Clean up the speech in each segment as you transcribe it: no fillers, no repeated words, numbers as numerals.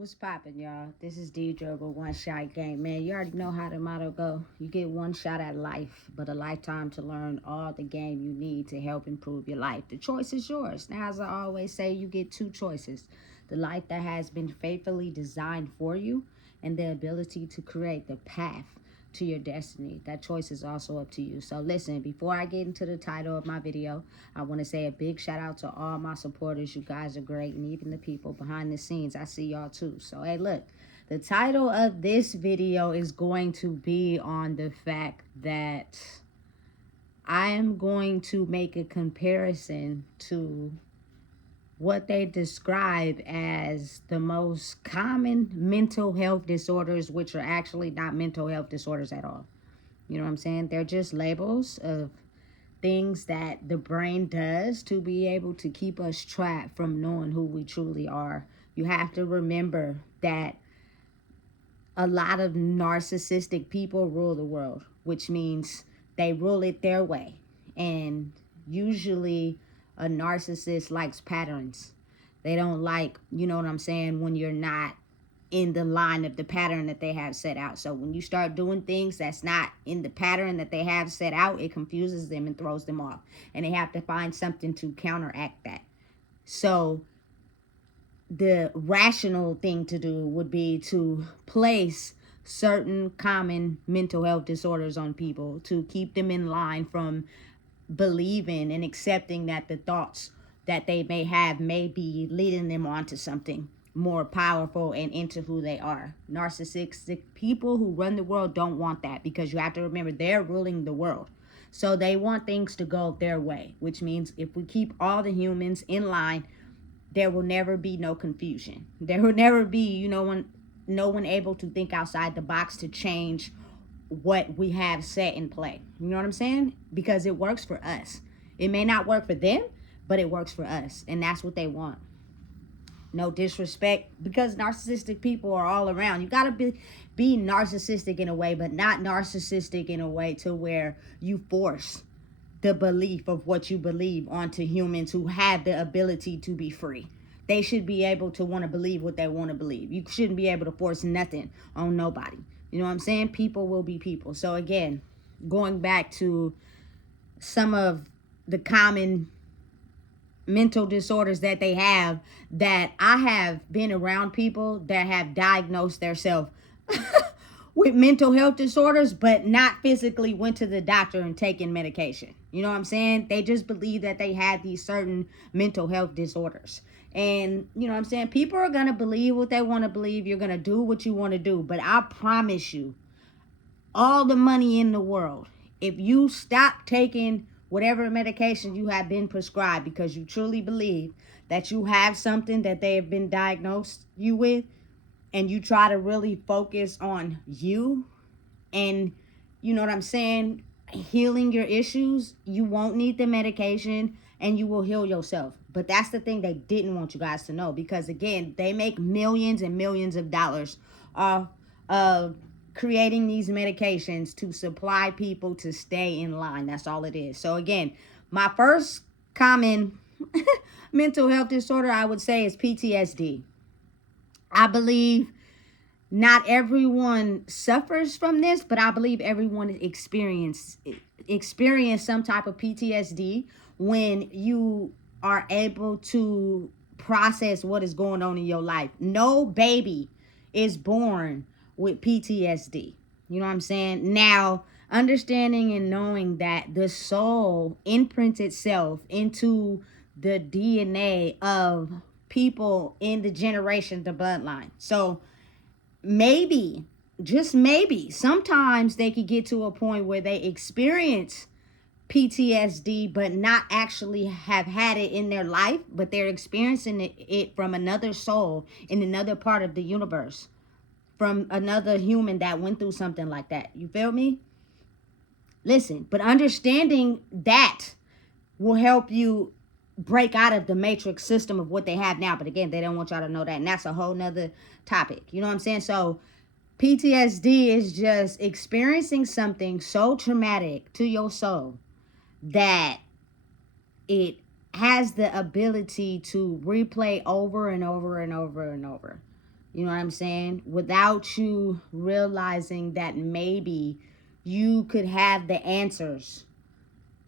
What's poppin', y'all? This is Deidre with One Shot Game. Man, you already know how the motto go. You get one shot at life, but a lifetime to learn all the game you need to help improve your life. The choice is yours. Now, as I always say, you get two choices. The life that has been faithfully designed for you and the ability to create the path to your destiny. That choice is also up to you. So listen, before I get into the title of my video, I want to say a big shout out to all my supporters. You guys are great, and even the people behind the scenes. I see y'all too. So hey, look, the title of this video is going to be on the fact that I am going to make a comparison to what they describe as the most common mental health disorders, which are actually not mental health disorders at all. You know what I'm saying? They're just labels of things that the brain does to be able to keep us trapped from knowing who we truly are. You have to remember that a lot of narcissistic people rule the world, which means they rule it their way. And usually a narcissist likes patterns. They don't like, you know what I'm saying, when you're not in the line of the pattern that they have set out. So when you start doing things that's not in the pattern that they have set out, it confuses them and throws them off. And they have to find something to counteract that. So the rational thing to do would be to place certain common mental health disorders on people to keep them in line from believing and accepting that the thoughts that they may have may be leading them on to something more powerful and into who they are. Narcissistic people who run the world don't want that, because you have to remember they're ruling the world. So they want things to go their way, which means if we keep all the humans in line, there will never be no confusion. There will never be, no one able to think outside the box to change what we have set in play. You know what I'm saying? Because it works for us. It may not work for them, but it works for us. And that's what they want. No disrespect, because narcissistic people are all around. You got to be narcissistic in a way, but not narcissistic in a way to where you force the belief of what you believe onto humans who have the ability to be free. They should be able to want to believe what they want to believe. You shouldn't be able to force nothing on nobody. You know what I'm saying? People will be people. So again, going back to some of the common mental disorders that they have, that I have been around people that have diagnosed themselves with mental health disorders, but not physically went to the doctor and taken medication. You know what I'm saying? They just believe that they had these certain mental health disorders. And you know what I'm saying? People are going to believe what they want to believe. You're going to do what you want to do. But I promise you, all the money in the world, if you stop taking whatever medication you have been prescribed because you truly believe that you have something that they have been diagnosed you with, and you try to really focus on you and, you know what I'm saying, healing your issues, you won't need the medication and you will heal yourself. But that's the thing they didn't want you guys to know, because again, they make millions and millions of dollars off of creating these medications to supply people to stay in line. That's all it is. So again, my first common mental health disorder, I would say, is PTSD. I believe not everyone suffers from this, but I believe everyone experience some type of PTSD when you are able to process what is going on in your life. No baby is born with PTSD. You know what I'm saying? Now, understanding and knowing that the soul imprints itself into the DNA of people in the generation, the bloodline. So maybe, just maybe, sometimes they could get to a point where they experience PTSD but not actually have had it in their life, but they're experiencing it from another soul in another part of the universe, from another human that went through something like that. You feel me? Listen, but understanding that will help you break out of the matrix system of what they have now. But again, they don't want y'all to know that, and that's a whole nother topic. You know what I'm saying? So PTSD is just experiencing something so traumatic to your soul that it has the ability to replay over and over and over and over. You know what I'm saying? Without you realizing that maybe you could have the answers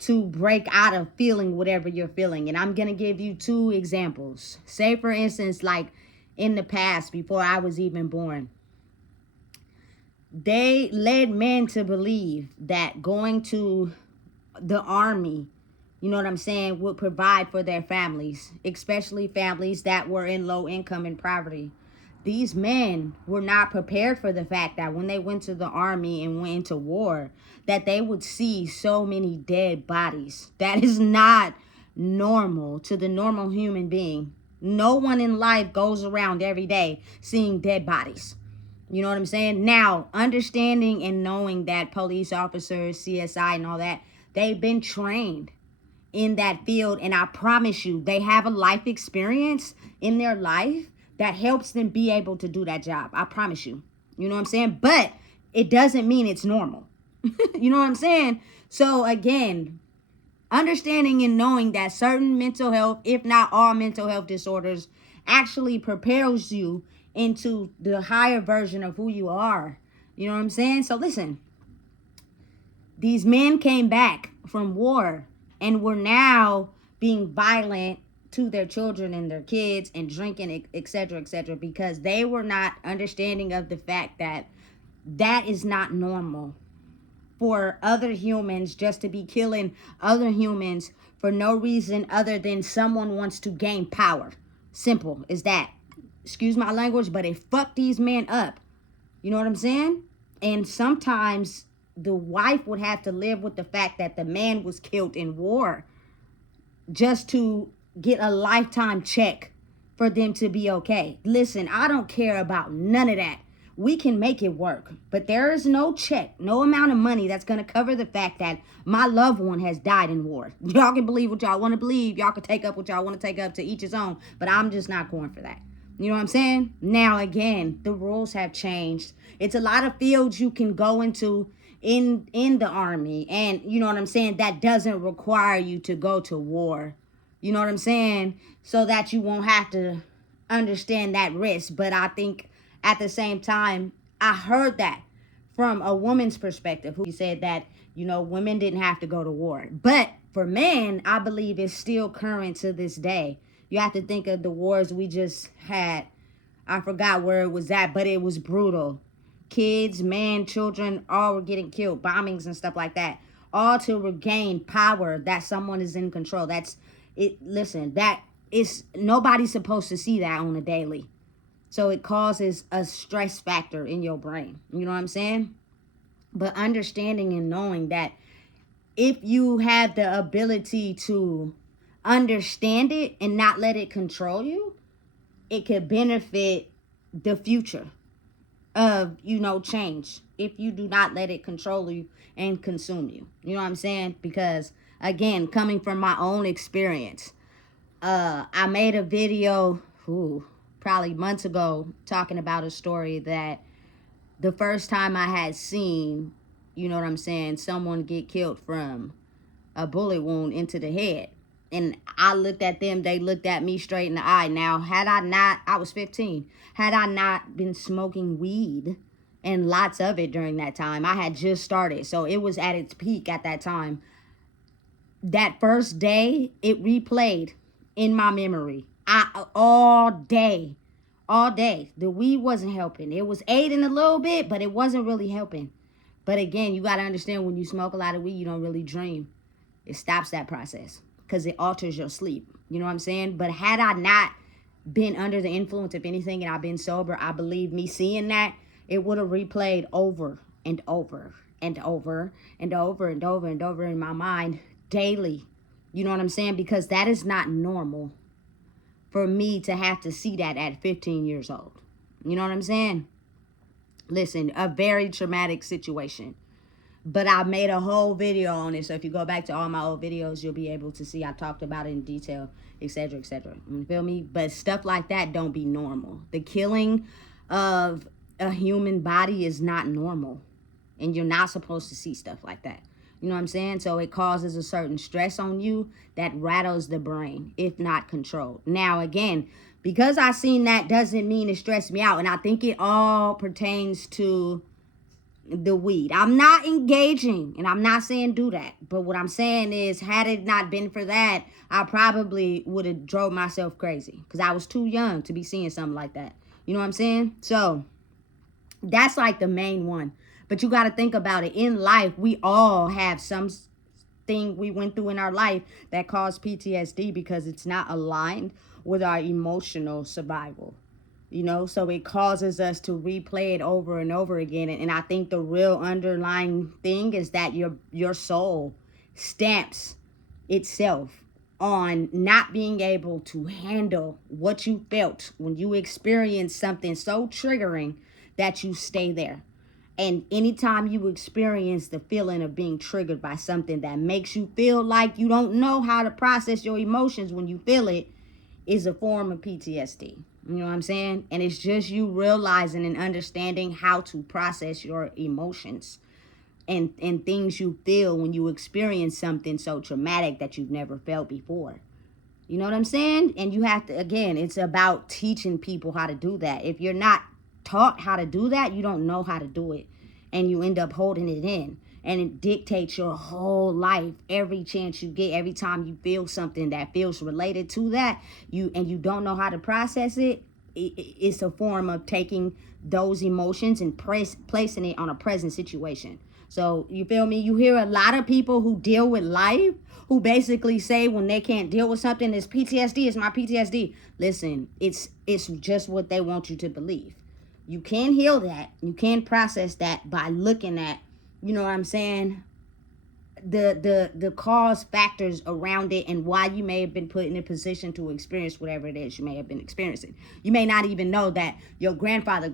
to break out of feeling whatever you're feeling. And I'm going to give you 2 examples. Say, for instance, like in the past, before I was even born, they led men to believe that going to the army, you know what I'm saying, would provide for their families, especially families that were in low income and poverty. These men were not prepared for the fact that when they went to the army and went into war, that they would see so many dead bodies. That is not normal to the normal human being. No one in life goes around every day seeing dead bodies. You know what I'm saying? Now, understanding and knowing that police officers, CSI and all that, they've been trained in that field. And I promise you, they have a life experience in their life that helps them be able to do that job. I promise you. You know what I'm saying? But it doesn't mean it's normal. You know what I'm saying? So again, understanding and knowing that certain mental health, if not all mental health disorders, actually prepares you into the higher version of who you are. You know what I'm saying? So listen, these men came back from war and were now being violent to their children and their kids and drinking, etc., because they were not understanding of the fact that that is not normal for other humans just to be killing other humans for no reason other than someone wants to gain power. Simple as that. Excuse my language, but it fucked these men up. You know what I'm saying? And sometimes the wife would have to live with the fact that the man was killed in war just to get a lifetime check for them to be okay. Listen, I don't care about none of that. We can make it work, but there is no check, no amount of money that's going to cover the fact that my loved one has died in war. Y'all can believe what y'all want to believe. Y'all can take up what y'all want to take up, to each his own, but I'm just not going for that. You know what I'm saying? Now, again, the rules have changed. It's a lot of fields you can go into in the army, and you know what I'm saying, that doesn't require you to go to war. You know what I'm saying? So that you won't have to understand that risk. But I think at the same time, I heard that from a woman's perspective who said that, you know, women didn't have to go to war. But for men, I believe it's still current to this day. You have to think of the wars we just had. I forgot where it was at, but it was brutal. Kids, men, children, all were getting killed, bombings and stuff like that. All to regain power that someone is in control. That's it. Listen, that is, nobody's supposed to see that on a daily. So it causes a stress factor in your brain. You know what I'm saying? But understanding and knowing that if you have the ability to understand it and not let it control you, it could benefit the future of, you know, change if you do not let it control you and consume you. You know what I'm saying? Because again, coming from my own experience, I made a video probably months ago talking about a story that the first time I had seen, you know what I'm saying, someone get killed from a bullet wound into the head. And I looked at them, they looked at me straight in the eye. Now, had I not, I was 15, had I not been smoking weed and lots of it during that time, I had just started. So it was at its peak at that time. That first day, it replayed in my memory. All day. The weed wasn't helping. It was aiding a little bit, but it wasn't really helping. But again, you got to understand, when you smoke a lot of weed, you don't really dream. It stops that process because it alters your sleep. You know what I'm saying? But had I not been under the influence of anything and I've been sober, I believe me seeing that, it would have replayed over and over and over and over and over and over in my mind daily. You know what I'm saying? Because that is not normal for me to have to see that at 15 years old. You know what I'm saying? Listen, a very traumatic situation. But I made a whole video on it. So if you go back to all my old videos, you'll be able to see I talked about it in detail, etc., etc. You feel me? But stuff like that don't be normal. The killing of a human body is not normal. And you're not supposed to see stuff like that. You know what I'm saying? So it causes a certain stress on you that rattles the brain, if not controlled. Now, again, Because I seen that doesn't mean it stressed me out. And I think it all pertains to the weed. I'm not engaging, and I'm not saying do that. But what I'm saying is, had it not been for that, I probably would have drove myself crazy. Because I was too young to be seeing something like that. You know what I'm saying? So that's like the main one. But you got to think about it. In life, we all have something we went through in our life that caused PTSD because it's not aligned with our emotional survival. You know, so it causes us to replay it over and over again. And I think the real underlying thing is that your soul stamps itself on not being able to handle what you felt when you experienced something so triggering that you stay there. And anytime you experience the feeling of being triggered by something that makes you feel like you don't know how to process your emotions when you feel it, is a form of PTSD. You know what I'm saying? And it's just you realizing and understanding how to process your emotions and things you feel when you experience something so traumatic that you've never felt before. You know what I'm saying? And you have to, again, it's about teaching people how to do that. If you're not taught how to do that, you don't know how to do it. And you end up holding it in. And it dictates your whole life. Every chance you get, every time you feel something that feels related to that, you don't know how to process it, it's a form of taking those emotions and placing it on a present situation. So you feel me? You hear a lot of people who deal with life who basically say when they can't deal with something, it's PTSD, it's my PTSD. Listen, it's just what they want you to believe. You can heal that. You can process that by looking at, you know what I'm saying, the cause factors around it and why you may have been put in a position to experience whatever it is you may have been experiencing. You may not even know that your grandfather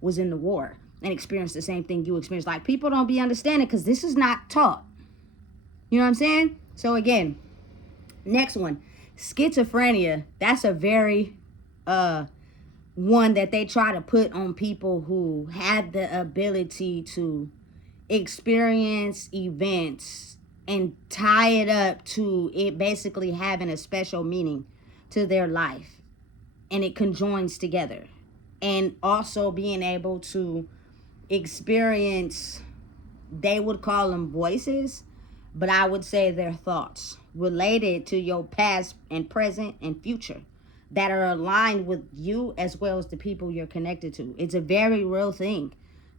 was in the war and experienced the same thing you experienced. Like, people don't be understanding because this is not taught. You know what I'm saying? So again, next one, schizophrenia. That's a very one that they try to put on people who have the ability to experience events and tie it up to it basically having a special meaning to their life, and it conjoins together, and also being able to experience, they would call them voices, but I would say they're thoughts related to your past and present and future that are aligned with you as well as the people you're connected to. It's a very real thing.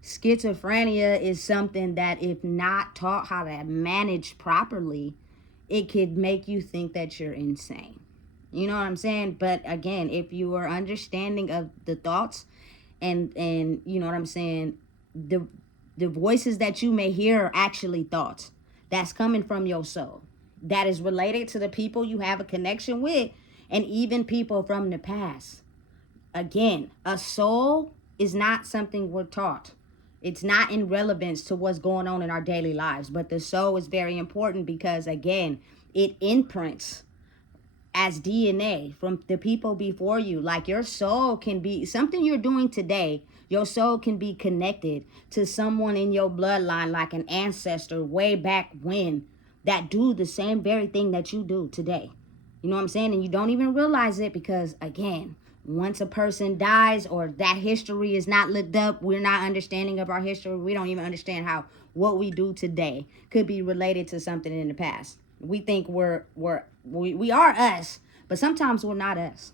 Schizophrenia is something that, if not taught how to manage properly, it could make you think that you're insane. You know what I'm saying? But again, if you are understanding of the thoughts and you know what I'm saying, the voices that you may hear are actually thoughts that's coming from your soul, that is related to the people you have a connection with, and even people from the past. Again, a soul is not something we're taught. It's not in relevance to what's going on in our daily lives. But the soul is very important because, again, it imprints as DNA from the people before you. Like, your soul can be something you're doing today. Your soul can be connected to someone in your bloodline, like an ancestor way back when, that do the same very thing that you do today. You know what I'm saying? And you don't even realize it because, again, once a person dies or that history is not looked up, we're not understanding of our history. We don't even understand how what we do today could be related to something in the past. We think we are us, but sometimes we're not us.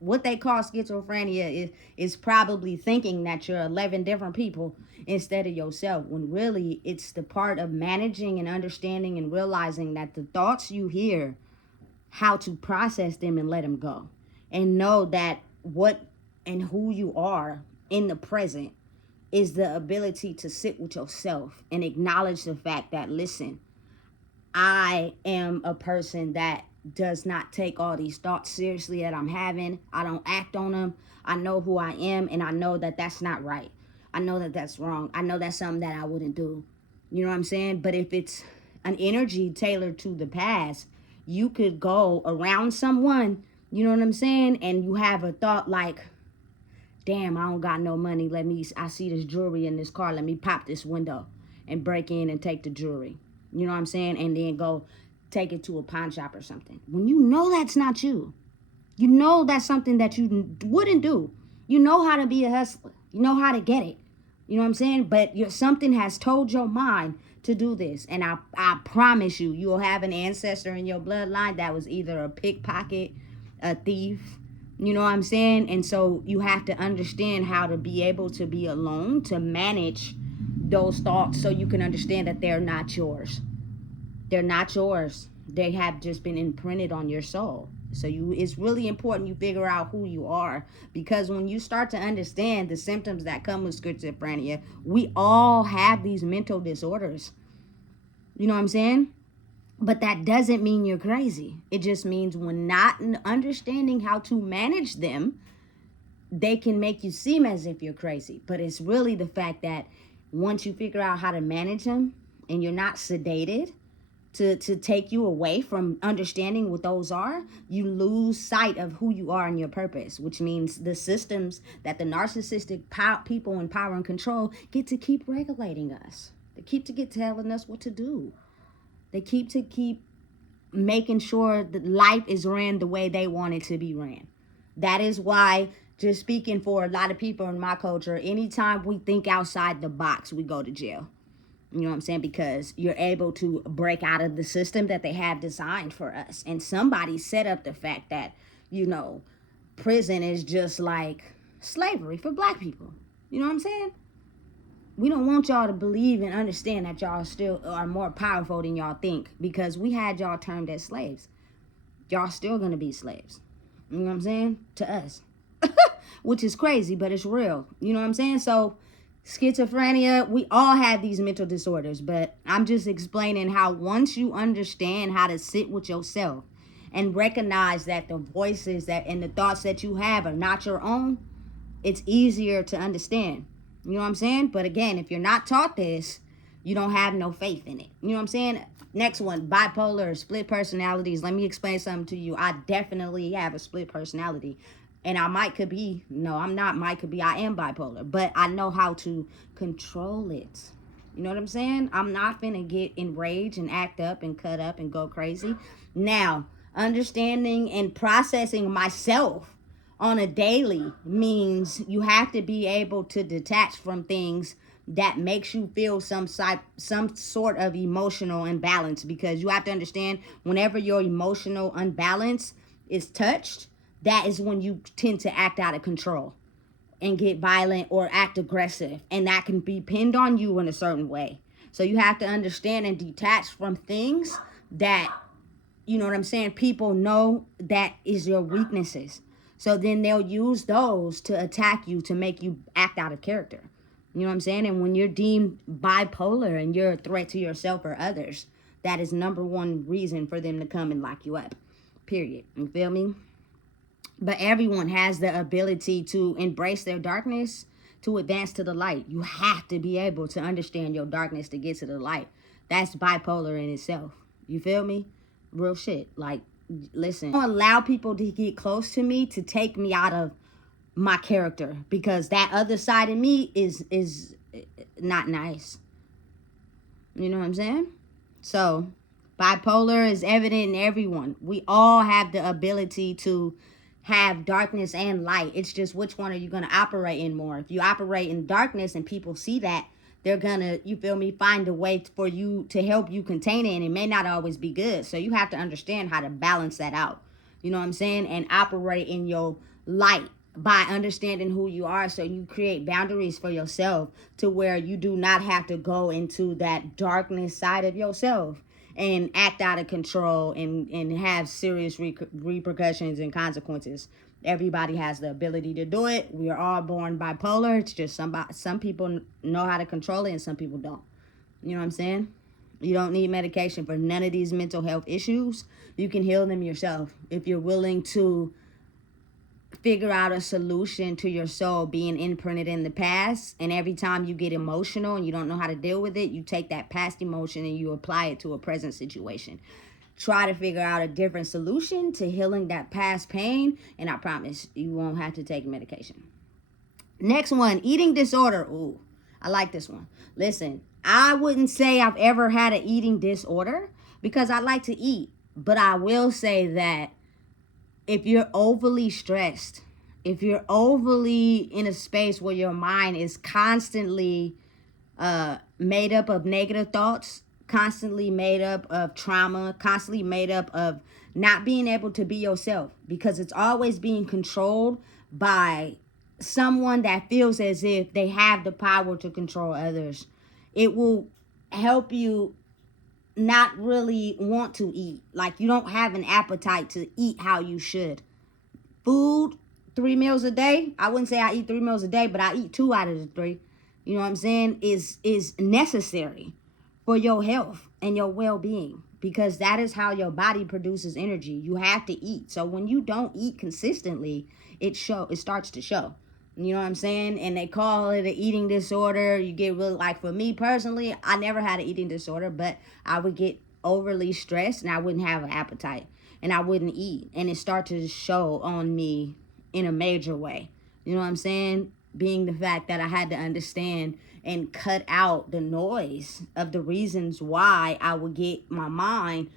What they call schizophrenia is probably thinking that you're 11 different people instead of yourself, when really it's the part of managing and understanding and realizing that the thoughts you hear, how to process them and let them go, and know that what and who you are in the present is the ability to sit with yourself and acknowledge the fact that, listen, I am a person that does not take all these thoughts seriously that I'm having. I don't act on them. I know who I am, and I know that that's not right. I know that that's wrong. I know that's something that I wouldn't do. You know what I'm saying? But if it's an energy tailored to the past, you could go around someone, you know what I'm saying, and you have a thought like, damn, I don't got no money. I see this jewelry in this car. Let me pop this window and break in and take the jewelry. You know what I'm saying? And then go take it to a pawn shop or something. When you know that's not you. You know that's something that you wouldn't do. You know how to be a hustler. You know how to get it. You know what I'm saying? But something has told your mind to do this. And I promise you, you'll have an ancestor in your bloodline that was either a pickpocket, a thief. You know what I'm saying? And so you have to understand how to be able to be alone, to manage those thoughts so you can understand that they're not yours. They're not yours. They have just been imprinted on your soul. So it's really important you figure out who you are, because when you start to understand the symptoms that come with schizophrenia, we all have these mental disorders. You know what I'm saying? But that doesn't mean you're crazy. It just means when not understanding how to manage them, they can make you seem as if you're crazy. But it's really the fact that once you figure out how to manage them and you're not sedated, to take you away from understanding what those are, you lose sight of who you are and your purpose, which means the systems that the narcissistic people in power and control get to keep regulating us. They keep telling us what to do. They keep making sure that life is ran the way they want it to be ran. That is why, just speaking for a lot of people in my culture, anytime we think outside the box, we go to jail. You know what I'm saying? Because you're able to break out of the system that they have designed for us. And somebody set up the fact that, prison is just like slavery for black people. You know what I'm saying? We don't want y'all to believe and understand that y'all still are more powerful than y'all think, because we had y'all termed as slaves. Y'all still gonna be slaves. You know what I'm saying? To us. Which is crazy, but it's real. You know what I'm saying? So schizophrenia, we all have these mental disorders, but I'm just explaining how once you understand how to sit with yourself and recognize that the voices that and the thoughts that you have are not your own, it's easier to understand. You know what I'm saying? But again, if you're not taught this, you don't have no faith in it. You know what I'm saying? Next one, bipolar, split personalities. Let me explain something to you. I definitely have a split personality. And I could be, no, I'm not, I am bipolar. But I know how to control it. You know what I'm saying? I'm not finna get enraged and act up and cut up and go crazy. Now, understanding and processing myself on a daily means you have to be able to detach from things that makes you feel some sort of emotional imbalance, because you have to understand, whenever your emotional unbalance is touched, that is when you tend to act out of control and get violent or act aggressive, and that can be pinned on you in a certain way. So you have to understand and detach from things that, you know what I'm saying, people know that is your weaknesses. So then they'll use those to attack you, to make you act out of character. You know what I'm saying? And when you're deemed bipolar and you're a threat to yourself or others, that is number one reason for them to come and lock you up. Period. You feel me? But everyone has the ability to embrace their darkness, to advance to the light. You have to be able to understand your darkness to get to the light. That's bipolar in itself. You feel me? Real shit. Like, listen, I don't allow people to get close to me to take me out of my character, because that other side of me is not nice. You know what I'm saying? So bipolar is evident in everyone. We all have the ability to have darkness and light. It's just, which one are you going to operate in more? If you operate in darkness and people see that, they're gonna, you feel me, find a way for you to help you contain it, and it may not always be good. So you have to understand how to balance that out. You know what I'm saying? And operate in your light by understanding who you are, so you create boundaries for yourself to where you do not have to go into that darkness side of yourself and act out of control and have serious repercussions and consequences. Everybody has the ability to do it. We are all born bipolar. It's just some people know how to control it and some people don't. You know what I'm saying? You don't need medication for none of these mental health issues. You can heal them yourself if you're willing to figure out a solution to your soul being imprinted in the past. And every time you get emotional and you don't know how to deal with it, you take that past emotion and you apply it to a present situation. Try to figure out a different solution to healing that past pain, and I promise you won't have to take medication. Next one, eating disorder. Ooh, I like this one. Listen, I wouldn't say I've ever had an eating disorder because I like to eat, but I will say that if you're overly stressed, if you're overly in a space where your mind is constantly made up of negative thoughts, constantly made up of trauma, constantly made up of not being able to be yourself, because it's always being controlled by someone that feels as if they have the power to control others. It will help you not really want to eat. Like, you don't have an appetite to eat how you should. Food, 3 meals a day. I wouldn't say I eat 3 meals a day, but I eat 2 out of the 3. You know what I'm saying? Is necessary for your health and your well-being, because that is how your body produces energy. You have to eat. So when you don't eat consistently, it starts to show. You know what I'm saying? And they call it an eating disorder. You get really, like, for me personally, I never had an eating disorder, but I would get overly stressed and I wouldn't have an appetite and I wouldn't eat. And it started to show on me in a major way. You know what I'm saying? Being the fact that I had to understand and cut out the noise of the reasons why I would get my mind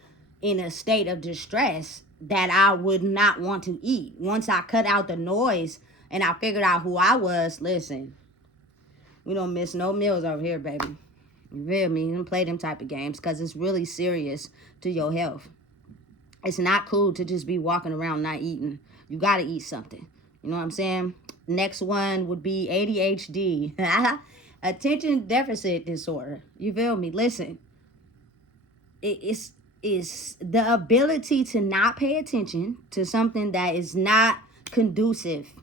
in a state of distress that I would not want to eat. Once I cut out the noise and I figured out who I was, listen, we don't miss no meals over here, baby. You feel me? You don't play them type of games, because it's really serious to your health. It's not cool to just be walking around not eating. You got to eat something. You know what I'm saying? Next one would be ADHD. Attention deficit disorder. You feel me? Listen, it's the ability to not pay attention to something that is not conducive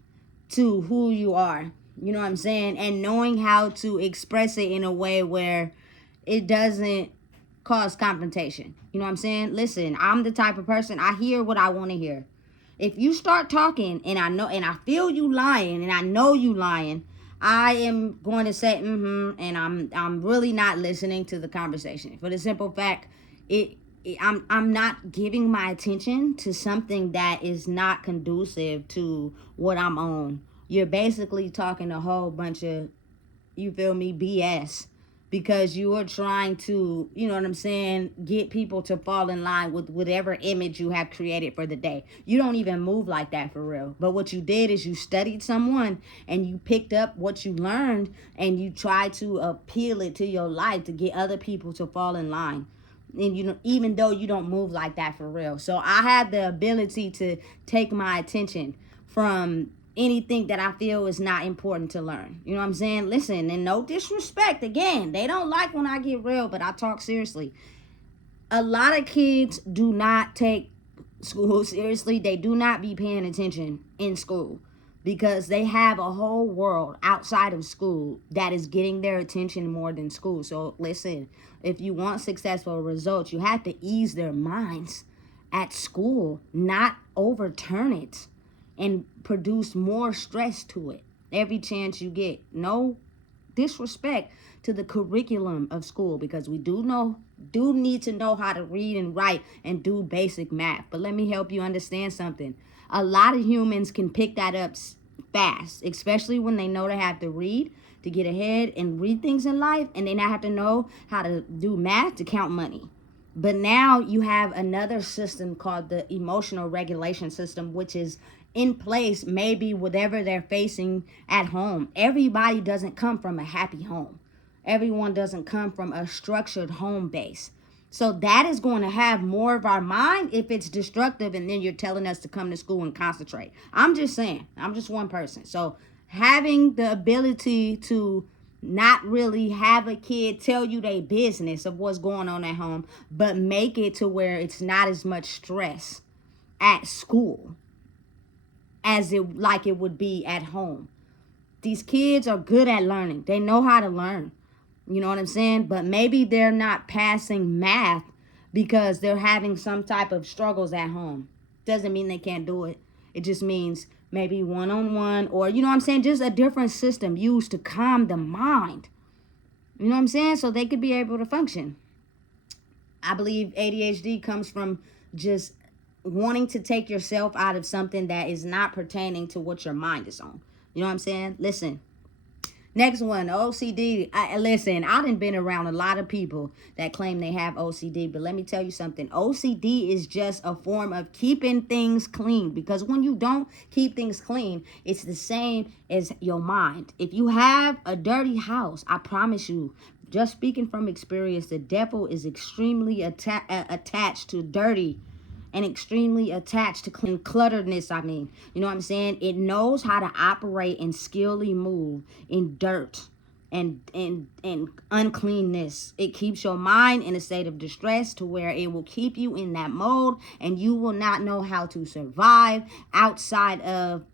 to who you are. You know what I'm saying? And knowing how to express it in a way where it doesn't cause confrontation. You know what I'm saying? Listen, I'm the type of person, I hear what I want to hear. If you start talking and I know and I feel you lying and I know you lying, I am going to say and I'm really not listening to the conversation. For the simple fact, I'm not giving my attention to something that is not conducive to what I'm on. You're basically talking a whole bunch of, you feel me, BS, because you are trying to, you know what I'm saying, get people to fall in line with whatever image you have created for the day. You don't even move like that for real. But what you did is you studied someone and you picked up what you learned and you tried to appeal it to your life to get other people to fall in line. And you know, even though you don't move like that for real. So I have the ability to take my attention from anything that I feel is not important to learn. You know what I'm saying? Listen, and no disrespect, again, they don't like when I get real, but I talk seriously. A lot of kids do not take school seriously. They do not be paying attention in school, because they have a whole world outside of school that is getting their attention more than school. So listen, if you want successful results, you have to ease their minds at school, not overturn it and produce more stress to it every chance you get. No disrespect to the curriculum of school, because we do need to know how to read and write and do basic math. But let me help you understand something. A lot of humans can pick that up fast, especially when they know they have to read to get ahead and read things in life, and they now have to know how to do math to count money. But now you have another system called the emotional regulation system, which is in place, maybe whatever they're facing at home. Everybody doesn't come from a happy home. Everyone doesn't come from a structured home base. So that is going to have more of our mind if it's destructive, and then you're telling us to come to school and concentrate. I'm just saying, I'm just one person. So having the ability to not really have a kid tell you their business of what's going on at home, but make it to where it's not as much stress at school as it would be at home. These kids are good at learning. They know how to learn. You know what I'm saying? But maybe they're not passing math because they're having some type of struggles at home. Doesn't mean they can't do it. It just means maybe one-on-one, or, you know what I'm saying, just a different system used to calm the mind. You know what I'm saying? So they could be able to function. I believe ADHD comes from just wanting to take yourself out of something that is not pertaining to what your mind is on. You know what I'm saying? Listen, Next one, OCD. Listen, I done been around a lot of people that claim they have OCD, but let me tell you something. OCD is just a form of keeping things clean, because when you don't keep things clean, it's the same as your mind. If you have a dirty house, I promise you, just speaking from experience, the devil is extremely attached to dirty and extremely attached to clutteredness. I mean, you know what I'm saying? It knows how to operate and skillfully move in dirt and uncleanness. It keeps your mind in a state of distress to where it will keep you in that mode, and you will not know how to survive outside of,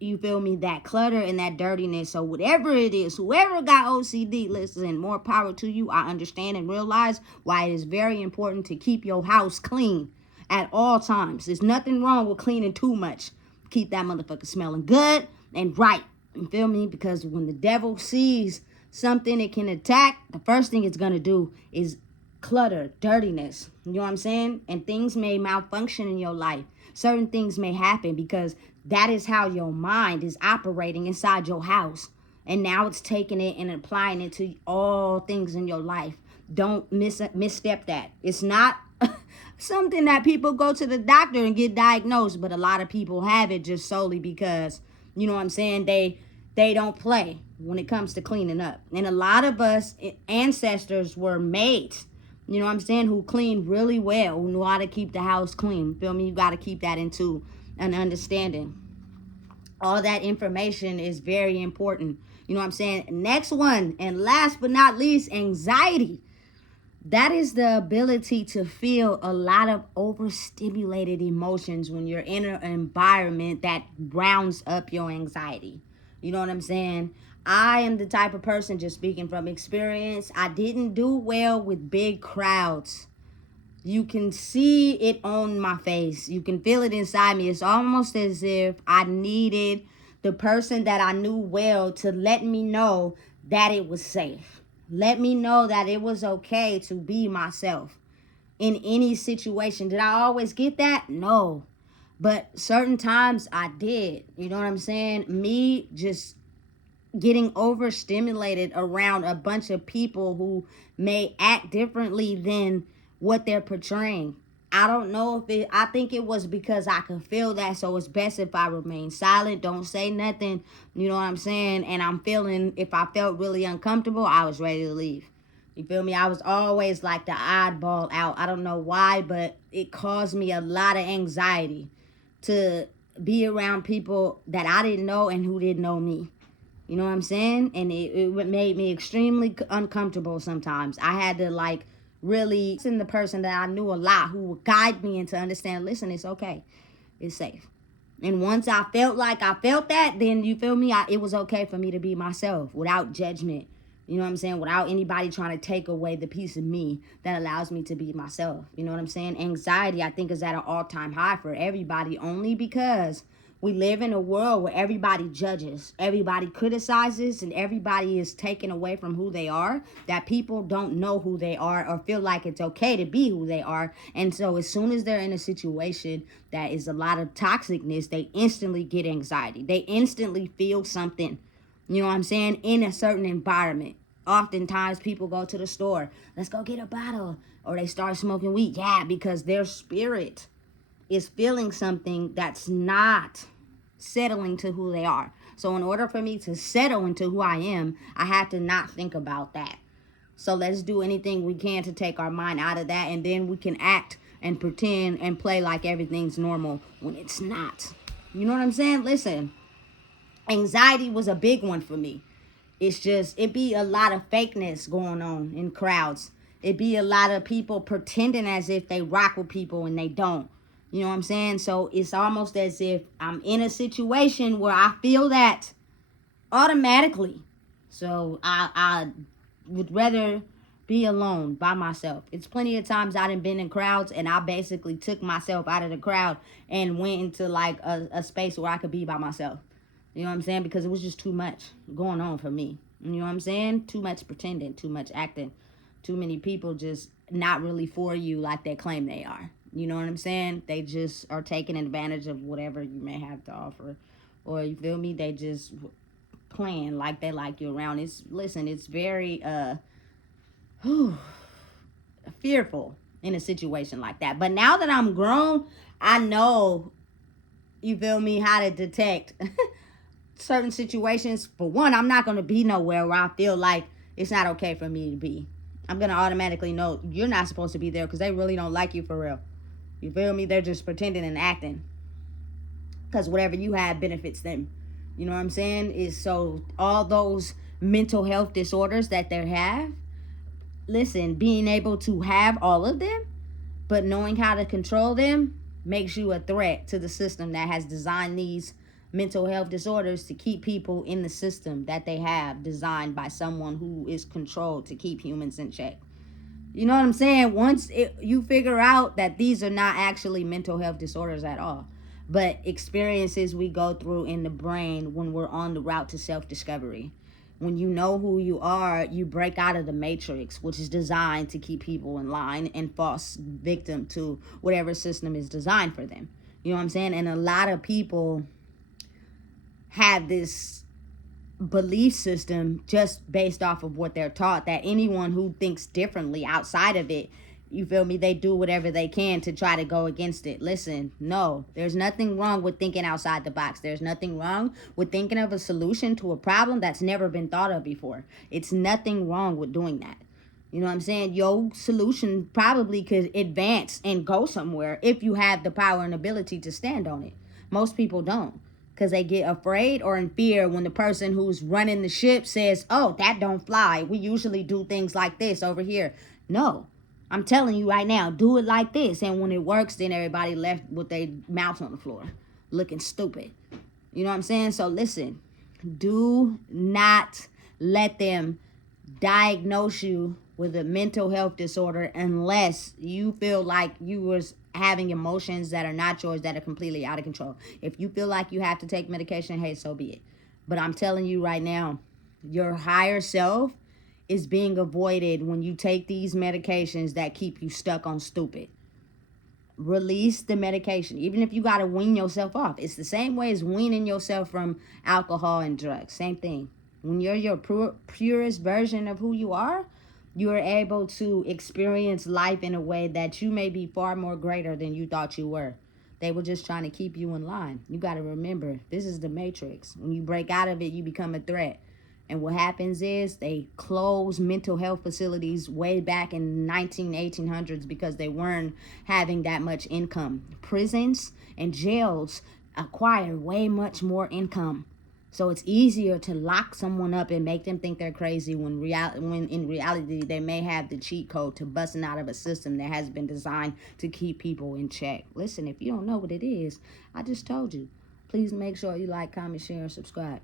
you feel me, that clutter and that dirtiness. So whatever it is, whoever got OCD, listen, more power to you. I understand and realize why it is very important to keep your house clean at all times. There's nothing wrong with cleaning too much. Keep that motherfucker smelling good and right. You feel me? Because when the devil sees something it can attack, the first thing it's going to do is clutter, dirtiness. You know what I'm saying? And things may malfunction in your life. Certain things may happen because that is how your mind is operating inside your house. And now it's taking it and applying it to all things in your life. Don't misstep that. It's not something that people go to the doctor and get diagnosed, but a lot of people have it just solely because, you know what I'm saying, they don't play when it comes to cleaning up. And a lot of us ancestors were mates, you know what I'm saying, who cleaned really well, who knew how to keep the house clean. Feel me? You got to keep that into an understanding. All that information is very important. You know what I'm saying? Next one, and last but not least, anxiety. That is the ability to feel a lot of overstimulated emotions when you're in an environment that rounds up your anxiety. You know what I'm saying? I am the type of person, just speaking from experience, I didn't do well with big crowds. You can see it on my face. You can feel it inside me. It's almost as if I needed the person that I knew well to let me know that it was safe. Let me know that it was okay to be myself in any situation. Did I always get that? No. But certain times I did. You know what I'm saying? Me just getting overstimulated around a bunch of people who may act differently than what they're portraying. I don't know if I think it was because I could feel that, so it's best if I remain silent, don't say nothing, you know what I'm saying? And I'm feeling, if I felt really uncomfortable, I was ready to leave. You feel me? I was always like the oddball out. I don't know why, but it caused me a lot of anxiety to be around people that I didn't know and who didn't know me. You know what I'm saying? And it made me extremely uncomfortable sometimes. I had to like really listen to the person that I knew a lot who would guide me into understand, listen, it's okay. It's safe. And once I felt like I felt that, then you feel me? It was okay for me to be myself without judgment. You know what I'm saying? Without anybody trying to take away the piece of me that allows me to be myself. You know what I'm saying? Anxiety, I think, is at an all-time high for everybody, only because we live in a world where everybody judges, everybody criticizes, and everybody is taken away from who they are, that people don't know who they are or feel like it's okay to be who they are. And so as soon as they're in a situation that is a lot of toxicness, they instantly get anxiety. They instantly feel something, you know what I'm saying, in a certain environment. Oftentimes people go to the store, let's go get a bottle, or they start smoking weed. Yeah, because their spirit is feeling something that's not settling to who they are. So in order for me to settle into who I am, I have to not think about that. So let's do anything we can to take our mind out of that, and then we can act and pretend and play like everything's normal when it's not. You know what I'm saying? Listen, anxiety was a big one for me. It's just, it be a lot of fakeness going on in crowds. It be a lot of people pretending as if they rock with people and they don't. You know what I'm saying? So it's almost as if I'm in a situation where I feel that automatically. So I would rather be alone by myself. It's plenty of times I done been in crowds and I basically took myself out of the crowd and went into like a space where I could be by myself. You know what I'm saying? Because it was just too much going on for me. You know what I'm saying? Too much pretending, too much acting. Too many people just not really for you like they claim they are. You know what I'm saying? They just are taking advantage of whatever you may have to offer. Or you feel me? They just playing like they like you around. It's very fearful in a situation like that. But now that I'm grown, I know, you feel me, how to detect certain situations. For one, I'm not going to be nowhere where I feel like it's not okay for me to be. I'm going to automatically know you're not supposed to be there because they really don't like you for real. You feel me? They're just pretending and acting because whatever you have benefits them. You know what I'm saying? Is so all those mental health disorders that they have, listen, being able to have all of them, but knowing how to control them makes you a threat to the system that has designed these mental health disorders to keep people in the system that they have designed by someone who is controlled to keep humans in check. You know what I'm saying? Once you figure out that these are not actually mental health disorders at all, but experiences we go through in the brain when we're on the route to self-discovery. When you know who you are, you break out of the matrix, which is designed to keep people in line and false victim to whatever system is designed for them. You know what I'm saying? And a lot of people have this belief system just based off of what they're taught, that anyone who thinks differently outside of it, you feel me, they do whatever they can to try to go against it. Listen, no, there's nothing wrong with thinking outside the box. There's nothing wrong with thinking of a solution to a problem that's never been thought of before. It's nothing wrong with doing that. You know what I'm saying? Your solution probably could advance and go somewhere if you have the power and ability to stand on it. Most people don't, because they get afraid or in fear when the person who's running the ship says, oh, that don't fly. We usually do things like this over here. No, I'm telling you right now, do it like this. And when it works, then everybody left with their mouth on the floor looking stupid. You know what I'm saying? So listen, do not let them diagnose you with a mental health disorder unless you feel like you was having emotions that are not yours, that are completely out of control. If you feel like you have to take medication, hey, so be it. But I'm telling you right now, your higher self is being avoided when you take these medications that keep you stuck on stupid. Release the medication, even if you got to wean yourself off. It's the same way as weaning yourself from alcohol and drugs. Same thing. When you're your purest version of who you are able to experience life in a way that you may be far more greater than you thought you were. They were just trying to keep you in line. You got to remember, this is the matrix. When you break out of it, you become a threat. And what happens is they close mental health facilities way back in 1800s because they weren't having that much income. Prisons and jails acquire way much more income. So it's easier to lock someone up and make them think they're crazy when in reality they may have the cheat code to busting out of a system that has been designed to keep people in check. Listen, if you don't know what it is, I just told you. Please make sure you like, comment, share, and subscribe.